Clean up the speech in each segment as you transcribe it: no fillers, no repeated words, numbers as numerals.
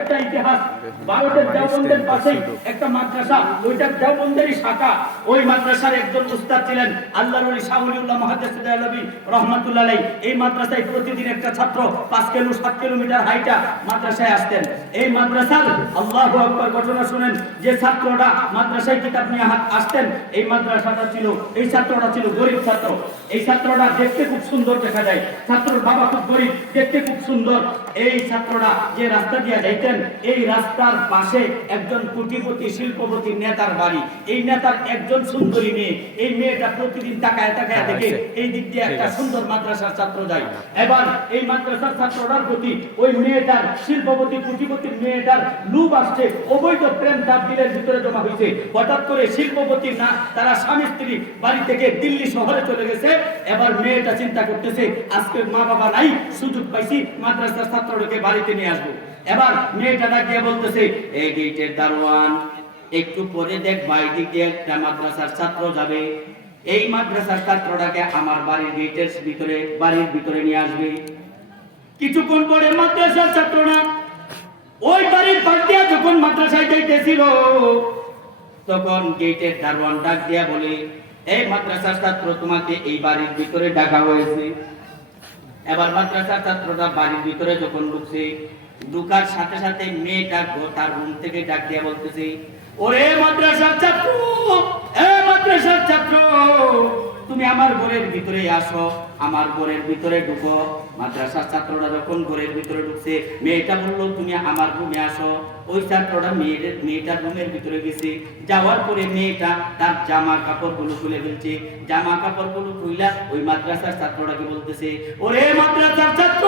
একটা ইতিহাস। ভারতের দেওবন্দের পাশেই একটা মাদ্রাসা, ওইটা দেওবন্দেরই শাখা। ওই মাদ্রাসার একজন উস্তাদ ছিলেন আল্লাহর ওলি শাহ ওলিউল্লাহ মুহাদ্দিস দেহলভী রাহমাতুল্লাহ আলাইহি। এই মাদ্রাসায় প্রতিদিন একটা ছাত্র 5 কিলোমিটার হাইটা মাদ্রাসায় আসতেন। এই মাদ্রাসার আল্লাহু আকবার ঘটনা শুনেন, যে ছাত্রটা মাদ্রাসায় কিতাব নিয়ে আসতেন, এই মাদ্রাসাটা ছিল, এই ছাত্রটা ছিল গরিব ছাত্র। এই ছাত্রটা দেখতে খুব সুন্দর দেখা যায়, ছাত্রর বাবা খুব গরিব, দেখতে খুব সুন্দর। এই ছাত্রটা যে রাস্তা দিয়ে যাইতেন, এই রাস্তার পাশে একজন কোটিপতি শিল্পপতি নেতার বাড়ি। এই নেতার একজন সুন্দরী মেয়ে, এই মেয়েটা প্রতিদিন তাকায় তাকায় দেখে এই দিক দিয়ে একটা সুন্দর মাদ্রাসার ছাত্র যায়। এবার এই মাদ্রাসার ছাত্রটার প্রতি ওই মেয়েটার, শিল্পপতি কোটিপতির মেয়েটার লোভ আসছে, অবৈধ প্রেম তার দিলের ভিতরে জমা হয়েছে। হঠাৎ করে শিল্পপতি না, তারা স্বামী স্ত্রী বাড়ি থেকে দিল্লি শহরে চলে গেছে। এবার মেয়েটা চিন্তা করতেছে, আজকে মা বাবা নাই, সুযোগ পাইছি মাদ্রাসার ছাত্রটাকে বাড়িতে নিয়ে আসবো। এবার মেয়েটা গিয়ে বলতেছে, এই গেটের দারোয়ান, একটু পরে দেখ বাইরে দিয়ে একটা মাদ্রাসার ছাত্র যাবে, এই মাদ্রাসার ছাত্রটাকে আমার বাড়ির গেটের ভিতরে, বাড়ির ভিতরে নিয়ে আসবে। কিছুক্ষণ পরে মাদ্রাসার ছাত্ররা ওই বাড়ির পাশ দিয়ে যখন মাদ্রাসায় যাইতেছিল, তখন গেটের দারোয়ান ডাক দিয়া বলে, এই মাদ্রাসার ছাত্র, তোমাকে এই বাড়ির ভিতরে ডাকা হয়েছে। এবার মাদ্রাসার ছাত্রটা বাড়ির ভিতরে যখন ঢুকছে, ঢুকার সাথে সাথে মেয়েটা তার রুম থেকে ডাক দিয়া বলতেছে, ওরে মাদ্রাসার ছাত্র, এ মাদ্রাসার ছাত্র, তুমি আমার ঘরের ভিতরে আসো, আমার ঘরের ভিতরে ঢুকো। মাদ্রাসার ছাত্রটা যখন ঘরের ভিতরে ঢুকছে, মেয়েটা বললো, তুমি আমার রুমে আসো। ওই ছাত্রটা মেয়েটার রুমের ভিতরে গেছে। যাওয়ার পরে মেয়েটা তার জামা কাপড়গুলো খুলে ফেলছে। জামা কাপড়গুলো খুইলা ওই মাদ্রাসার ছাত্রটাকে বলতেছে, ওরে মাদ্রাসার ছাত্র,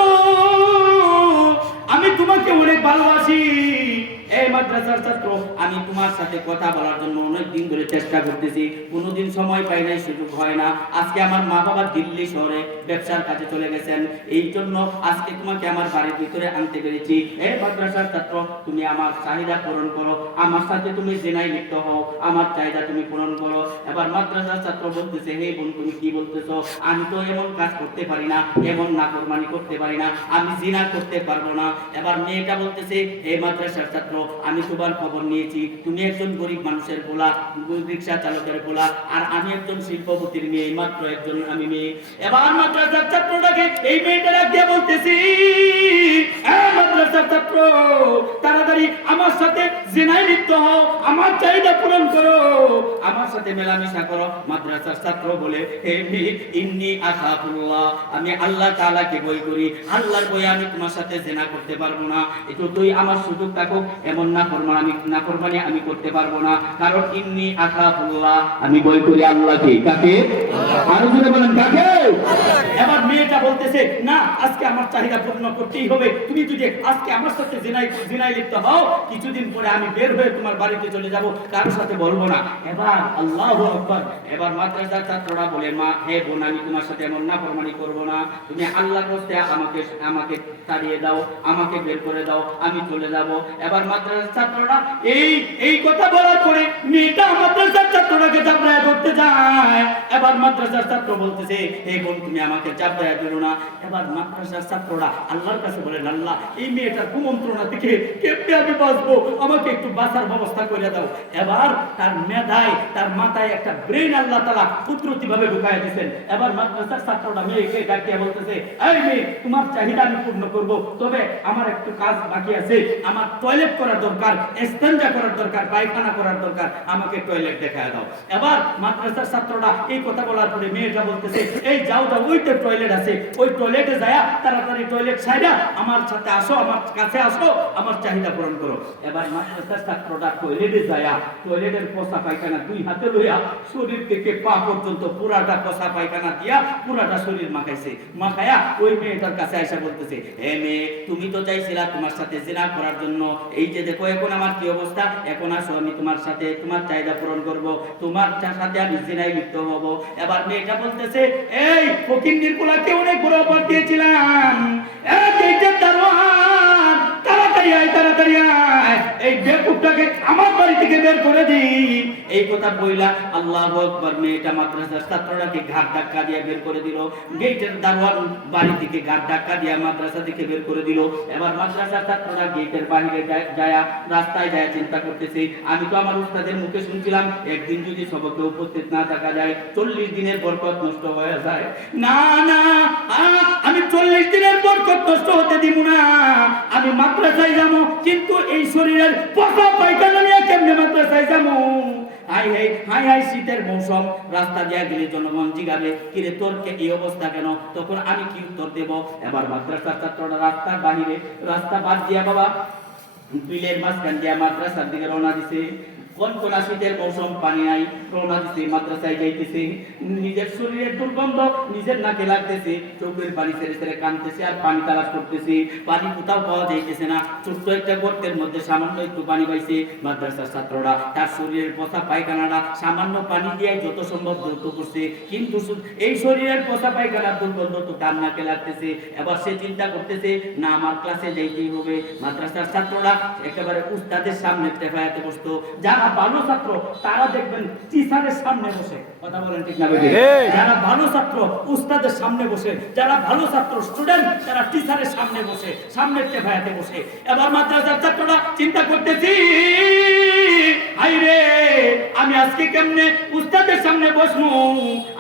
আমি তোমাকে অনেক ভালোবাসি। এই মাদ্রাসার ছাত্র, আমি তোমার সাথে কথা বলার জন্য অনেক দিন ধরে চেষ্টা করতেছি, কোনোদিন সময় পাই নাই, সুযোগ হয় না। আজকে আমার মা বাবা দিল্লি শহরে ব্যবসার কাজে চলে গেছেন, এই জন্য আজকে তোমাকে আমার বাড়ির ভিতরে আনতে পেরেছি। এই মাদ্রাসার ছাত্র, তুমি আমার চাহিদা পূরণ করো, আমার সাথে তুমি জেনায় লিপ্ত হও, আমার চাহিদা তুমি পূরণ করো। এবার মাদ্রাসার ছাত্র বলতেছে, হে বোন, তুমি কি বলতেছো? আমি তো এমন কাজ করতে পারি না, এমন নাফরমানি করতে পারি না, আমি জিনা করতে পারবো না। এবার মেয়েটা বলতেছে, হে মাদ্রাসার ছাত্র, আমি তোমার খবর নিয়েছি, তুমি একজন গরিব মানুষের পোলা, রিক্সা চালকের পোলা, আর আমি একজন শিল্পপতির মেয়ে, মাত্র একজন আমি মেয়ে। এবার মাদ্রাসার ছাত্রটাকে এই মেয়েটা দিয়ে বলতেছি, মাদ্রাসার ছাত্র, তাড়াতাড়ি আমার সাথে জিনায় লিপ্ত হও, আমার চাহিদা পূরণ করো, আমার সাথে মেলামেশা করো। মাদ্রাসার ছাত্র বলে, হে মেয়ে, ইন্নী আখাফুল্লাহ, আমি আল্লাহ তাআলাকে ভয় করি, আল্লাহর ভয়ে আমি তোমার সাথে জিনা করতে পারবো না। একটু তুই আমার সুযোগ থাকো, এমন নাফরমানি আমি করতে পারবো না, কারণ ইন্নী আখাফুল্লাহ, আমি ভয় করি আল্লাহকে। কাকে? আরো জোরে বলেন, কাকে? এবার মেয়েটা বলতেছে, না, আজকে আমার চাহিদা পূর্ণ করতেই হবে, তুমি যদি আজকে আমার সাথে জিনায় লিপ্ত হও, কিছুদিন পরে আমি বের হয়ে তোমার বাড়িতে চলে যাব, কারোর সাথে বলবো না। এবার আল্লাহু আকবার, এবার মাদ্রাসার ছাত্ররা বলে, মা, হে বোন, আমি তোমার সাথে এমন নাফরমানি করব না, তুমি আল্লাহর রাস্তায় আমাকে তাড়িয়ে দাও, আমাকে বের করে দাও, আমি চলে যাব। এবার মাদ্রাসার ছাত্ররা এই কথা বলার পরে মেয়েটা মাদ্রাসার ছাত্রটাকে চাপড়ায় ধরতে যায়। এবার মাদ্রাসার ছাত্র বলতেছে, হে বোন, তুমি আমাকে চাপড়ায় ধরো না। এবার মাদ্রাসার ছাত্ররা আল্লাহর কাছে বলেন, আল্লাহ, এই মেয়েটার কুমন্ত্রণা থেকে কেমনে আমি বাঁচবো, আমাকে একটু বাঁচার ব্যবস্থা করে দাও। এবার তার মেধায়, তার মাথায় একটা ব্রেন আল্লাহ তাআলা কুদরতি ভাবে ঢুকায় দিয়েছেন। এবার মাদ্রাসার ছাত্রটা মেয়েকে ডাকিয়ে বলতেছে, এই মেয়ে, তোমার চাহিদা আমি পূর্ণ করব, তবে আমার একটু কাজ বাকি আছে, আমার টয়লেট করার দরকার, ইস্তেঞ্জা করার দরকার, পায়খানা করার দরকার, আমাকে টয়লেট দেখায় দাও। এবার মাদ্রাসার ছাত্রটা এই কথা বলার পরে মেয়েটা বলতেছে, এই যাও, ওইতে টয়লেট আছে, ওই টয়লেটে যায় তাড়াতাড়ি টয়লেট সাইডা আমার সাথে আসো, আমার কাছে আসো, আমার চাহিদা পূরণ করো। এবার মাদ্রাসার ছাত্রটা টয়লেটে যায়, টয়লেটের পচা পায়খানা দুই হাতে লইয়া শরীর থেকে পা পর্যন্ত পুরাটা পচা পায়খানা দিয়া পুরাটা শরীর মাখায়া ওই মেয়েটার কাছে আইসা বলতেছে, হে মেয়ে, তুমি তো চাইছিলা তোমার সাথে জিনা করার জন্য, এই যে দেখো এখন আমার কি অবস্থা, এখন আসো, আমি তোমার সাথে তোমার চাহিদা পূরণ করব, তোমার সাথে আমি জিনায় লিপ্ত হব। এবার মেয়েটা বলতেছে, এই ফকিন্নির পোলাকে অনেক বড় অফার দিয়েছিলাম, তাড়াতাড়ি আয়, তাড়াতাড়ি আয়, এই বেকুবটাকে আমার বাড়ি থেকে বের করে দিই। এই কথা বইলা আল্লাহু আকবার, মেয়েটা মাদ্রাসার ছাত্রটাকে ঘাট ধাক্কা দিয়ে বের করে দিল। গেটের দারোয়ান বাড়ি থেকে ঘাট ধাক্কা দিয়ে মাদ্রাসা থেকে বের করে দিল। এবার মাদ্রাসার ছাত্ররা গেটের বাইরে যায়, রাস্তায় যায় চিন্তা করতেছে, আমি তো আমার উস্তাদের মুখে শুনছিলাম একদিন যদি সবকে উপস্থিত না থাকা যায় 40 দিনের বরকত নষ্ট হয়ে যায়। না না, আমি 40 দিনের বরকত নষ্ট হতে দিব না। আমি মাদ্রাসায় যাবো, কিন্তু এই শরীরের পচা পায়খানা নিয়ে কেমনে মাদ্রাসায় যাবো? হাই হাই হাই হাই, শীতের মৌসুম, রাস্তা দিয়ে গেলে জনগণ জিগাবে কিরে তোর এই অবস্থা কেন? তখন আমি কি উত্তর দেব? এবার মাদ্রাসার ছাত্ররা রাস্তার বাহিরে, রাস্তা বাদ দিয়া বাবা বিলের মাঝখান দিয়া মাদ্রাসার দিকে রওনা দিছে। কোন শীতের মৌসুম, পানি নাই, রওনা দিছে, মাদ্রাসায় যাইতেছে। নিজের শরীরের দুর্গন্ধ নিজের নাকে লাগতেছে, চোখের পানি ছেড়ে ছেড়ে কাঁদতেছে আর পানি তালাশ করতেছে। পানি কোথাও পাওয়া যাইতেছে না। ছোট্ট একটা গর্তের মধ্যে সামান্য একটু পানি পাইছে। মাদ্রাসার ছাত্ররা তার শরীরের পচা পায়খানাটা সামান্য পানি দিয়ে যত সম্ভব দ্রুত করছে, কিন্তু এই শরীরের পচা পায়খানার দুর্গন্ধ তো তার নাকে লাগতেছে। এবার সে চিন্তা করতেছে, না আমার ক্লাসে যাইতেই হবে। মাদ্রাসার ছাত্ররা একেবারে উস্তাদের সামনে টেফায়াতে বসতো। যারা ভালো ছাত্র তারা দেখবেন টিচারের সামনে বসে, কথা বলেন ঠিক না? যারা ভালো ছাত্র উস্তাদের সামনে বসে, যারা ভালো ছাত্র স্টুডেন্ট তারা টিচারের সামনে বসে, সামনের টেফায়াতে বসে। এবার মাদ্রাসার ছাত্ররা চিন্তা করতেছি, আইরে আমি আজকে কেমনে উস্তাদের সামনে বসবো?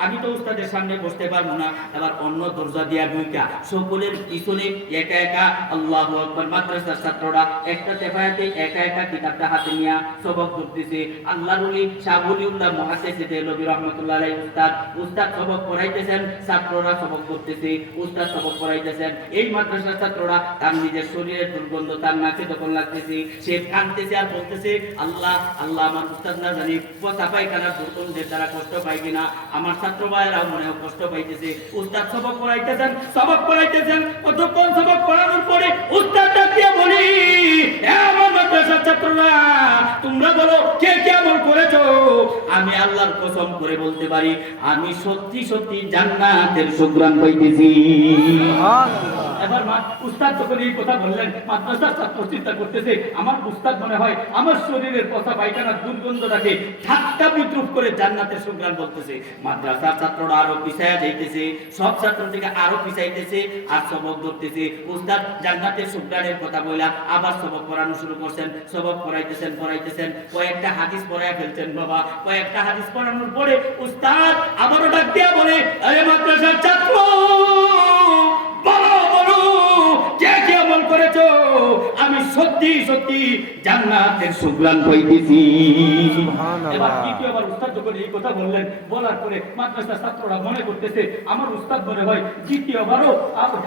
আমি তো উস্তাদের সামনে বসতে পারবো না। এবার অন্য দরজা দিয়া ঢুইকা সকলের পিছনে একা একা আল্লাহু আকবার, মাদ্রাসার ছাত্ররা একটা টেফায়াতে একা একা কিতাবটা হাতে নিয়ে সবক করতেছে। আল্লাহর ওলি শাহ ওলিউল্লাহ মুহাদ্দিস দেহলভী রাহমাতুল্লাহ আলাইহি উস্তাদ সবক পড়াইতেছেন, ছাত্ররা সবক করতেছে, উস্তাদ সবক পড়াইতেছেন। এই মাদ্রাসার ছাত্ররা তার নিজের শরীরের দুর্গন্ধ তার নাকে যখন লাগতেছে, সে কাঁদতেছে আর বলতেছে, আল্লাহ আল্লাহ, আমার উস্তাদ না জানি পচা পায়খানার দুর্গন্ধের দ্বারা কষ্ট পাই কিনা, আমার ছাত্র ভাইয়েরাও মনে হয় কষ্ট পাইতেছে। উস্তাদ সবক পড়াইতেছেন। কতক্ষণ সবক পড়ানোর পরে উস্তাদ ডাক দিয়ে বলি, আমার মাদ্রাসার ছাত্ররা তোমরা বলো কে কে আমল করেছো? আমি আল্লাহর কসম করে বলতে পারি, আমি সত্যি সত্যি জান্নাতের সুঘ্রাণ পাইতেছি। এবার উস্তাদ যখন এই কথা বললেন, মাদ্রাসার ছাত্র চিন্তা করতেছে, আমার উস্তাদ মনে হয় আমার শরীরের পচা পায়খানার দুর্গন্ধটাকে ঠাট্টা বিদ্রুপ করে জান্নাতের সুঘ্রাণ বলতেছে। মাদ্রাসার ছাত্ররা আরো পিছায়া যাইতেছে, সব ছাত্র থেকে আরো পিছাইতেছে আর সবক ধরতেছে। উস্তাদ জান্নাতের সুঘ্রাণের কথা বলা আবার সবক পড়ানো শুরু করছেন। সবক পড়াইতেছেন কয়েকটা হাদিস পড়ায় ফেলছেন বাবা। কয়েকটা হাদিস পড়ানোর পরে উস্তাদ আবারও ডাক দিয়া বলে, আরে মাদ্রাসার ছাত্র বলো কে কে আমল করেছো? আমি সত্যি সত্যি জান্নাতের সুঘ্রাণ পাইতেছি। এবার দ্বিতীয়বার উস্তাদ যখন এই কথা বললেন, বলার পরে মাদ্রাসার ছাত্ররা মনে করতেছে, আমার উস্তাদ মনে হয় দ্বিতীয়বারও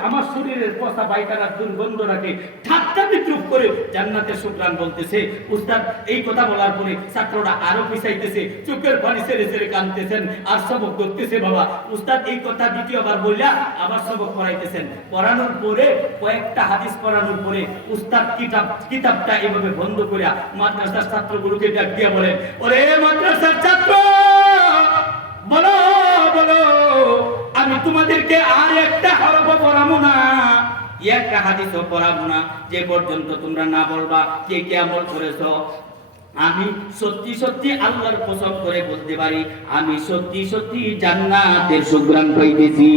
আমার শরীরের পচা পায়খানার দুর্গন্ধটাকে ঠাট্টা বিদ্রুপ করে জান্নাতের সুঘ্রাণ বলতেছে। উস্তাদ এই কথা বলার পরে ছাত্ররা আরো পিছাইতেছে, চোখের পানি ছেড়ে ছেড়ে কাঁদতেছেন আর সবক করতেছে বাবা। উস্তাদ এই কথা দ্বিতীয়বার বললা আবার সবক পড়াইতেছেন। পড়ানোর পরে কয়েকটা হাদিস পড়ানোর পরে উস্তাদ কিতাবটা এভাবে বন্ধ করে মাদ্রাসার ছাত্রগুলোকে ডাক দিয়ে বলেন, ওরে মাদ্রাসার ছাত্র বলো বলো, আমি তোমাদেরকে আর একটা হরফ পড়াবো না, একটা হাদিসও পড়াবো না, যে পর্যন্ত তোমরা না বলবা কে কে আমল করেছো। আমি সত্যি সত্যি আল্লাহর কসম করে বলতে পারি, আমি সত্যি সত্যি জান্নাতের সুঘ্রাণ পাইতেছি।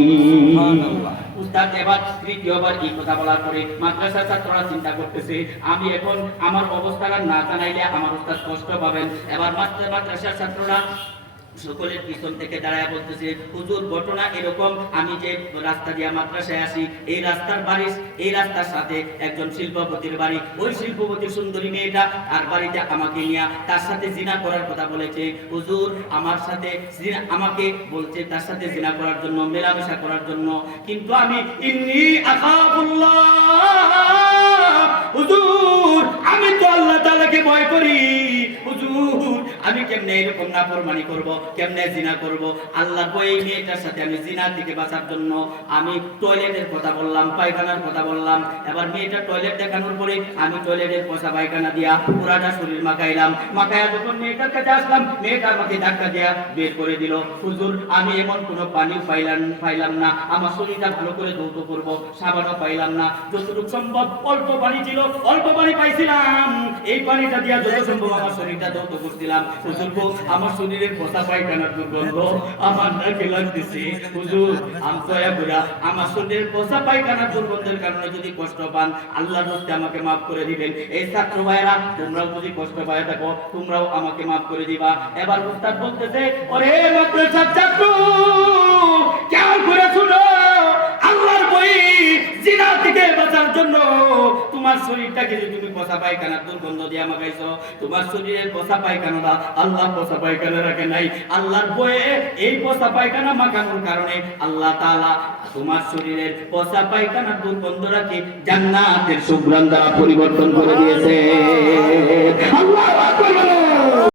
উস্তাদ এবার তৃতীয়বার এই কথা বলার পরে মাদ্রাসার ছাত্ররা চিন্তা করতেছে, আমি এখন আমার অবস্থাটা না জানাইলে আমার উস্তাদ কষ্ট পাবেন। এবার মাদ্রাসার ছাত্ররা সকলের পিছন থেকে দাঁড়ায় বলতেছে, হুজুর ঘটনা এরকম, আমি যে রাস্তা দিয়ে মাদ্রাসায় আসি, এই রাস্তার সাথে একজন শিল্পপতির বাড়ি। ওই শিল্পপতির সুন্দরী মেয়েটা আর বাড়িতে আমাকে নিয়ে তার সাথে জিনা করার কথা বলেছে। হুজুর আমাকে বলছে তার সাথে জিনা করার জন্য, মেলামেশা করার জন্য, কিন্তু আমি ইন্নী আখাফুল্লাহ, হুজুর আমি তো আল্লাহ তাআলাকে ভয় করি। হুজুর আমি কেমনে এরকম নাফরমানি করব, কেমনে জিনা করব? আল্লাহ এই মেয়েটার সাথে আমি জিনা থেকে বাঁচার জন্য আমি টয়লেটের কথা বললাম, পায়খানার কথা বললাম। এবার মেয়েটা টয়লেট দেখানোর পরে আমি টয়লেটের পয়সা পায়খানা দিয়া পুরাটা শরীর মাখাইলাম। মাখায়া যখন মেয়েটার কাছে আসলাম, মেয়েটা আমাকে ধাক্কা দিয়া বের করে দিল। হুজুর আমি এমন কোনো পানি পাইলাম না, আমার শরীরটা ভালো করে ধৌত করব, সাবানও পাইলাম না। যতটুকু সম্ভব অল্প পানি ছিল, অল্প পানি পাইছিলাম। এই পানিটা দিয়া যত সম্ভব আমার শরীরটা ধৌত করছিলাম। হুজুর গো, আমার শরীরের পচা পায়খানার দুর্গন্ধ আমার নাকে লাগতেছে। হুজুর, আমি দয়া করে আমার শরীরের পচা পায়খানার দুর্গন্ধের কারণে যদি কষ্ট পান, আল্লাহর রাস্তায় আমাকে মাফ করে দিবেন। এই ছাত্র ভাইরা, তোমরাও যদি কষ্ট পায় থাকো, তোমরাও আমাকে মাফ করে দিবা। এবার উস্তাদ বলতেছে, ওরে মাদ্রাসার ছাত্র, কেমন করে শুনো, আল্লাহর বই জিনা থেকে বাঁচার জন্য তোমার শরীরটাকে যদি তুমি পচা পায়খানার দুর্গন্ধ দিয়ে মাখাইছো, তোমার শরীরের পচা পায়খানাটা আল্লাহ পচা পায়খানা রাখে নাই। আল্লাহর বইয়ে এই পচা পায়খানা মাখানোর কারণে আল্লাহ তাআলা তোমার শরীরের পচা পায়খানার দুর্গন্ধটাকে জান্নাতের সুগন্ধ দ্বারা পরিবর্তন করে দিয়েছে। আল্লাহু আকবার।